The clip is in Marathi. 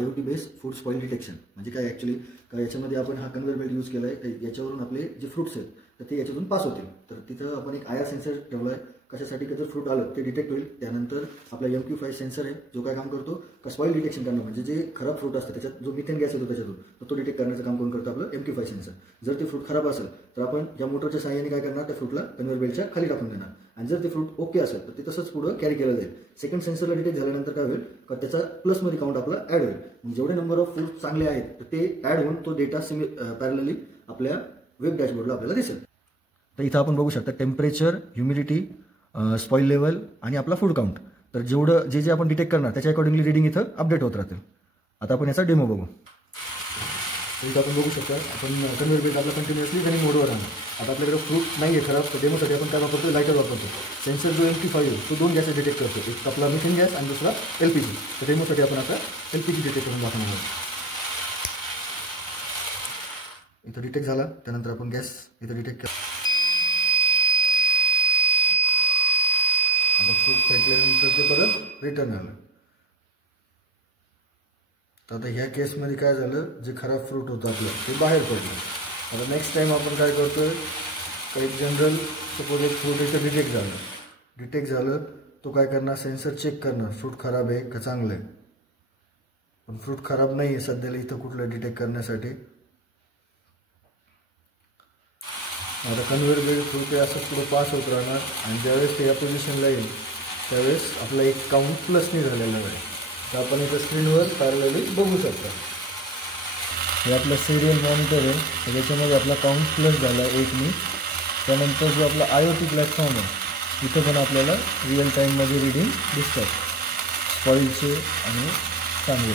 IoT based food spoil detection. म्हणजे काय ॲक्च्युली काय याच्यामध्ये आपण हा कन्व्हेयर बेल्ट यूज केला आहे. याच्यावरून आपले जे फ्रूट्स आहेत तर ते याच्यातून पास होतील. तर तिथं आपण एक IR सेन्सर ठेवला आहे. कशासाठी की जर फ्रूट आलं ते डिटेक्ट होईल. त्यानंतर आपला MQ5 सेन्सर आहे जो काय काम करतो का स्पॉइल डिटेक्शन करणं, म्हणजे जे खराब फ्रूट असतं त्याच्यात जो मिथेन गॅस येतो त्याच्यातून तर तो डिटेक्ट करण्याचं काम कोण करतं आपलं MQ5 सेन्सर. जर ते फ्रूट खराब असेल तर आपण या मोटरच्या सहाय्याने काय करणार त्या फ्रूटला कन्व्हेयर बेल्टच्या खाली टाकून देणार आणि जर ते फ्रूट ओके असेल तर ते तसंच पुढं कॅरी केलं जाईल. सेकंड सेन्सरला डिटेक्ट झाल्यानंतर काय होईल का त्याचा प्लसमध्ये काउंट आपला ॲड होईल. म्हणजे जेवढे नंबर ऑफ फ्रूट चांगले आहेत तर ते ॲड होऊन तो डेटा पॅरलली आपल्या वेब डॅशबोर्डला आपल्याला दिसेल. तर इथं आपण बघू शकता टेम्परेचर, ह्युमिडिटी, स्पॉइल लेवल आणि आपला फूड काउंट. तर जेवढं जे आपण डिटेक्ट करणार त्याच्या अकॉर्डिंगली रिडिंग इथं अपडेट होत राहतील. आता आपण याचा डेमो बघू. इथं आपण बघू शकता आपण कन्व्हेयर बेल्ट आपला कंटिन्युअसली रनिंग मोडवर राहणार. आता आपल्याकडे फ्रूट नाही आहे खराब तर डेमोसाठी आपण काय वापरतो, लायटर वापरतो. सेन्सर जो MQ5 आहे तो 2 गॅसेस डिटेक्ट करतो, एक आपला मिथेन गॅस आणि दुसरा LPG. तर डेमोसाठी आपण आता LPG डिटेक्ट करून दाखवणार आहोत. इथं डिटेक्ट झाला त्यानंतर आपण गॅस इथं डिटेक्ट केला. आता फ्रूट फेकल्यानंतर ते परत रिटर्न आलं. तर आता ह्या केसमध्ये काय झालं, जे खराब फ्रूट होतं आपलं ते बाहेर पडलं. आता नेक्स्ट टाईम आपण काय करतोय काही जनरल सपोज एक फ्रूट इथं डिटेक्ट झालं तो काय करणार, सेन्सर चेक करणार फ्रूट खराब आहे का चांगलं आहे. पण फ्रूट खराब नाही आहे सध्याला इथं कुठलं डिटेक्ट करण्यासाठी. आता कन्व्हेयर बेल्ट फ्रूट ते असं पुढं पास होत राहणार आणि ज्यावेळेस ते या पोझिशनला येईल त्यावेळेस आपला एक काउंट प्लसनी झालेला आहे. तर आपण इथं स्क्रीनवर पॅरलली बघू शकता. हे आपलं सिरियल मॉनिटर आहे तर त्याच्यामध्ये आपला काउंट प्लस झाला 1नी. त्यानंतर जो आपला IoT प्लॅटफॉर्म आहे इथं पण आपल्याला रिअल टाईममध्ये रिडिंग दिसतात स्पॉईलचे आणि चांगले.